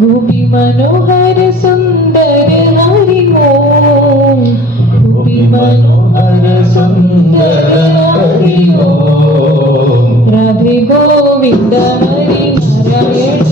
गोपी मनोहर सुंदर हरि ओम, गोपी मनोहर सुंदर हरि ओम, राधे गोविंद हरि नारायण